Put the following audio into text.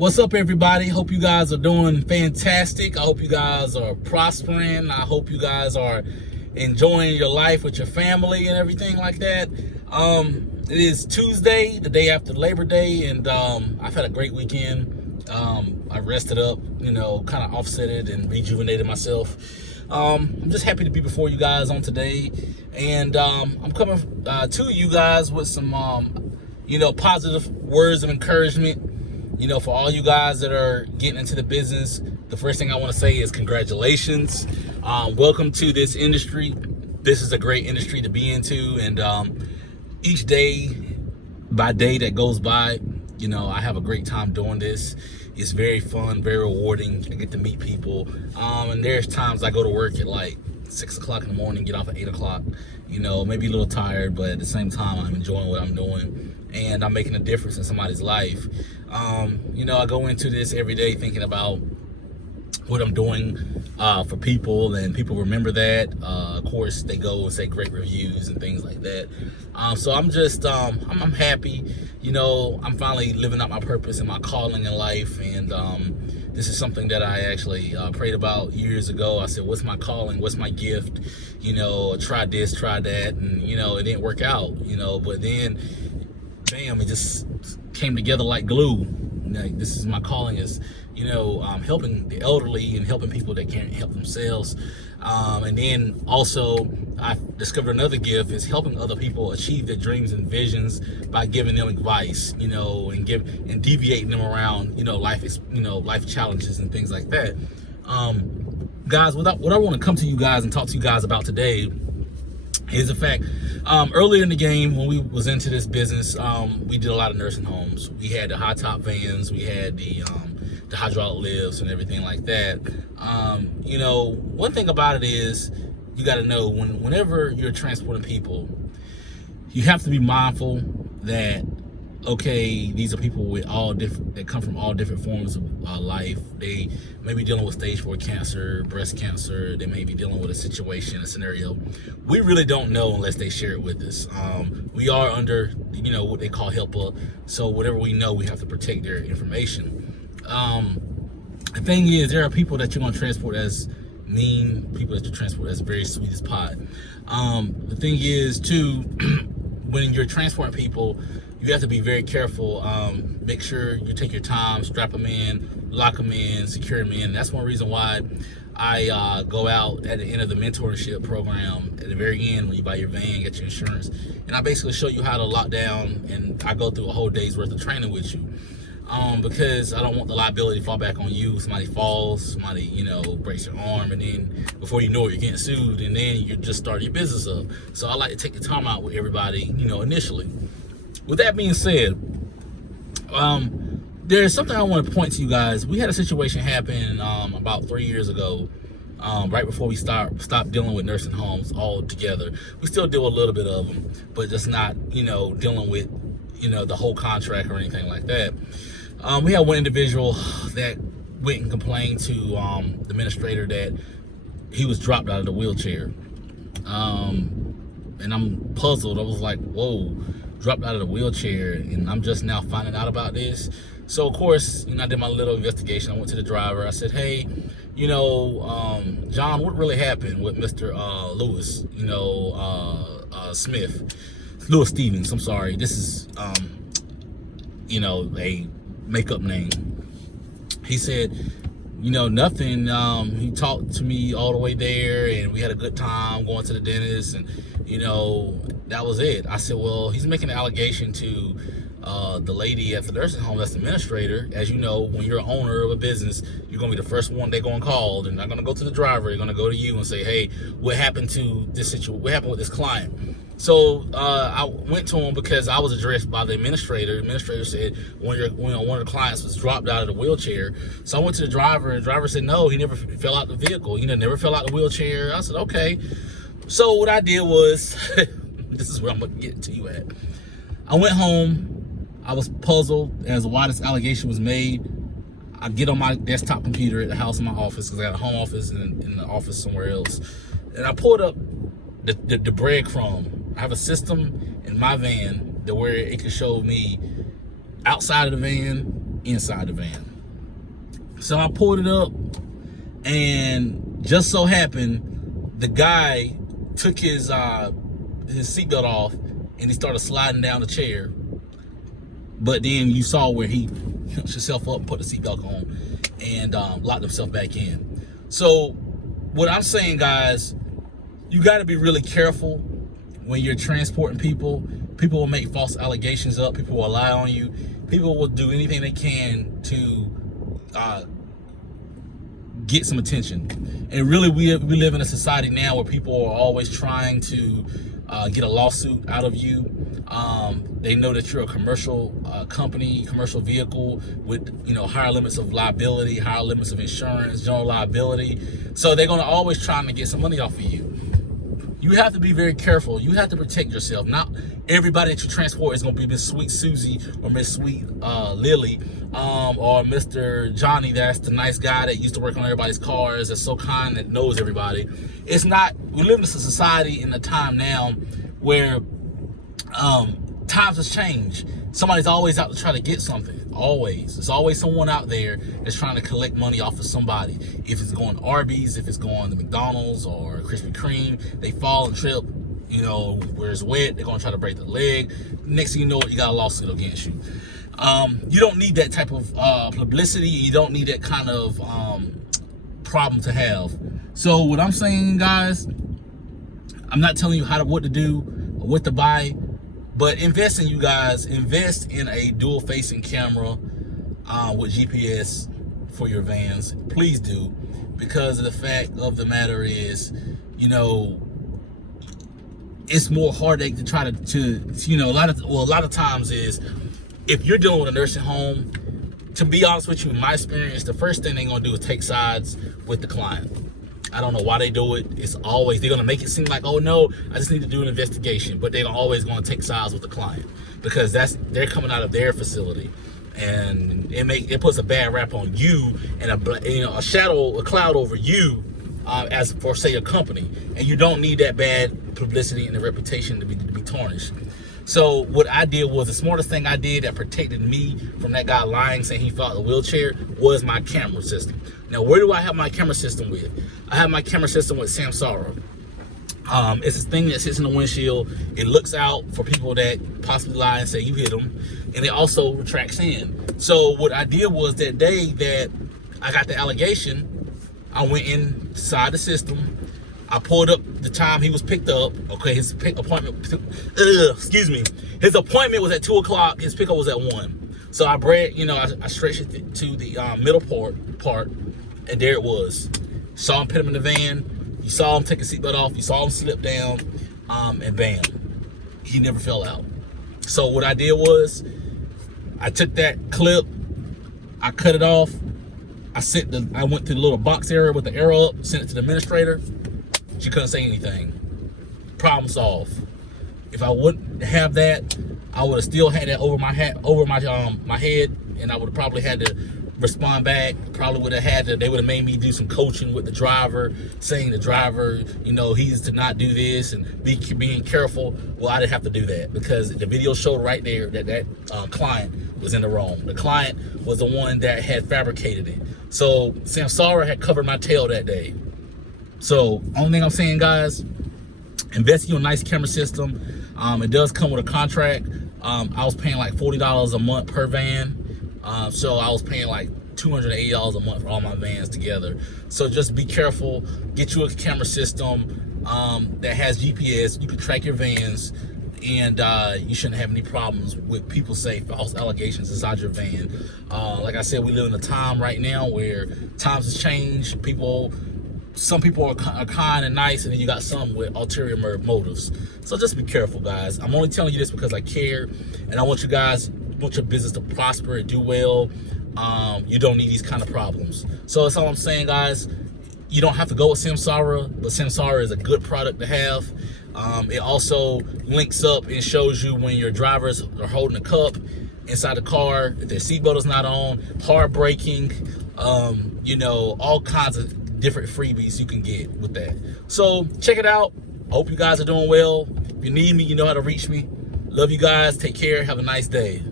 What's up, everybody? Hope you guys are doing fantastic. I hope you guys are prospering. I hope you guys are enjoying your life with your family and everything like that. It is Tuesday, the day after Labor Day, and I've had a great weekend. I rested up, kind of offset it and rejuvenated myself. I'm just happy to be before you guys on today, and I'm coming to you guys with some, positive words of encouragement. For all you guys that are getting into the business, the first thing I want to say is congratulations. Welcome to this industry. This is a great industry to be into, and each day by day that goes by, I have a great time doing this. It's very fun, very rewarding. I get to meet people, and there's times I go to work at like 6 o'clock in the morning, get off at 8 o'clock, maybe a little tired, but at the same time, I'm enjoying what I'm doing, and I'm making a difference in somebody's life. I go into this every day thinking about what I'm doing for people, and people remember that. Of course, they go and say great reviews and things like that. So I'm just, I'm happy. I'm finally living out my purpose and my calling in life, and this is something that I actually prayed about years ago. I said, what's my calling? What's my gift? Try this, try that, and it didn't work out. But then, bam, it just came together like glue. This is my calling, is helping the elderly and helping people that can't help themselves. And then also I discovered another gift, is helping other people achieve their dreams and visions by giving them advice, and deviating them around, life challenges and things like that. Guys, what I want to come to you guys and talk to you guys about today is the fact, earlier in the game when we was into this business, we did a lot of nursing homes. We had the high top vans, we had the hydraulic lifts and everything like that. One thing about it is, you got to know, whenever you're transporting people, you have to be mindful that, okay, these are people with that come from all different forms of life. They may be dealing with stage 4 cancer, breast cancer. They may be dealing with a situation, a scenario. We really don't know unless they share it with us. We are under, what they call HIPAA. So whatever we know, we have to protect their information. The thing is, there are people that you're going to transport as mean, people that you transport as very sweet as pie. The thing is, too, when you're transporting people, you have to be very careful. Make sure you take your time, strap them in, lock them in, secure them in. That's one reason why I go out at the end of the mentorship program, at the very end, when you buy your van, get your insurance, and I basically show you how to lock down, and I go through a whole day's worth of training with you. Because I don't want the liability to fall back on you. Somebody falls, somebody, breaks your arm, and then before you know it, you're getting sued, and then you just start your business up. So I like to take the time out with everybody, initially. With that being said, there's something I want to point to you guys. We had a situation happen about 3 years ago, right before we stopped dealing with nursing homes altogether. We still do a little bit of them, but just not, dealing with, the whole contract or anything like that. We had one individual that went and complained to the administrator that he was dropped out of the wheelchair. And I'm puzzled. I was like, whoa, dropped out of the wheelchair, and I'm just now finding out about this. So of course, I did my little investigation. I went to the driver. I said, hey, John, what really happened with Mr. Lewis, Smith? Lewis Stevens, I'm sorry. This is, a makeup name. He said, nothing. He talked to me all the way there, and we had a good time going to the dentist, and, that was it. I said, well, he's making an allegation to the lady at the nursing home that's the administrator. As you know, when you're an owner of a business, you're going to be the first one they're going to call. They're not going to go to the driver. They're going to go to you and say, hey, what happened to this situation? What happened with this client? So I went to him because I was addressed by the administrator. The administrator said one of the clients was dropped out of the wheelchair. So I went to the driver, and the driver said, no, he never fell out the vehicle. He never fell out the wheelchair. I said, okay. So what I did was, this is where I'm going to get to you at. I went home. I was puzzled as to why this allegation was made. I get on my desktop computer at the house in my office, because I got a home office and in the office somewhere else. And I pulled up the breadcrumb. I have a system in my van where it can show me outside of the van, inside the van. So I pulled it up, and just so happened the guy took his seatbelt off and he started sliding down the chair. But then you saw where he hooked himself up and put the seatbelt on and locked himself back in. So what I'm saying, guys, you got to be really careful when you're transporting people. People will make false allegations up. People will lie on you. People will do anything they can to get some attention. And really, we live in a society now where people are always trying to get a lawsuit out of you. They know that you're a commercial company, commercial vehicle with, you know, higher limits of liability, higher limits of insurance, general liability. So they're going to always try to get some money off of you. You have to be very careful. You have to protect yourself. Not everybody that you transport is going to be Miss Sweet Susie or Miss Sweet Lily or Mr. Johnny, that's the nice guy that used to work on everybody's cars, that's so kind, that knows everybody. It's not. We live in a society in a time now where times has changed. Somebody's always out to try to get something. Always. There's always someone out there that's trying to collect money off of somebody. If it's going to Arby's, if it's going to McDonald's or Krispy Kreme, they fall and trip, you know, where it's wet, they're going to try to break the leg. Next thing you know, you got a lawsuit against you. You don't need that type of publicity. You don't need that kind of problem to have. So what I'm saying, guys, I'm not telling you what to do or what to buy, but invest in you guys. Invest in a dual facing camera with GPS for your vans. Please do, because of the fact of the matter is, you know, it's more heartache to try to you know, a lot of times is, if you're dealing with a nursing home, to be honest with you, in my experience, the first thing they're gonna do is take sides with the client. I don't know why they do it. It's always, they're gonna make it seem like, oh no, I just need to do an investigation, but they're always gonna take sides with the client, because they're coming out of their facility, and it puts a bad rap on you and a cloud over you as for, say, a company, and you don't need that bad publicity and the reputation to be tarnished. So what I did was, the smartest thing I did that protected me from that guy lying, saying he fought a wheelchair, was my camera system. Now, where do I have my camera system with? I have my camera system with Samsara. It's a thing that sits in the windshield. It looks out for people that possibly lie and say you hit them, and it also retracts in. So what I did was, that day that I got the allegation, I went inside the system. I pulled up the time he was picked up. Okay, his appointment. Excuse me. His appointment was at 2 o'clock. His pickup was at 1. So I stretched it to the middle part, and there it was. Saw him put him in the van. You saw him take his seatbelt off. You saw him slip down, and bam, he never fell out. So what I did was, I took that clip, I cut it off. I went to the little box area with the arrow up, sent it to the administrator. She couldn't say anything. Problem solved. If I wouldn't have that, I would have still had that over my head, and I would have probably had to respond back. Probably would have had to. They would have made me do some coaching with the driver, saying the driver, you know, he's to not do this and being careful. Well, I didn't have to do that, because the video showed right there that client was in the wrong. The client was the one that had fabricated it. So Samsara had covered my tail that day. So only thing I'm saying, guys, invest in a nice camera system. It does come with a contract. I was paying like $40 a month per van. So I was paying like $280 a month for all my vans together. So just be careful. Get you a camera system that has GPS. You can track your vans, and you shouldn't have any problems with people say false allegations inside your van. Like I said, we live in a time right now where times has changed. Some people are kind and nice, and then you got some with ulterior motives. So just be careful, guys. I'm only telling you this because I care, and I want your business to prosper and do well. You don't need these kind of problems. So that's all I'm saying, guys. You don't have to go with Samsara, but Samsara is a good product to have. It also links up and shows you when your drivers are holding a cup inside the car, if their seatbelt is not on, hard braking, all kinds of different freebies you can get with that. So check it out. I hope you guys are doing well. If you need me, you know how to reach me. Love you guys. Take care. Have a nice day.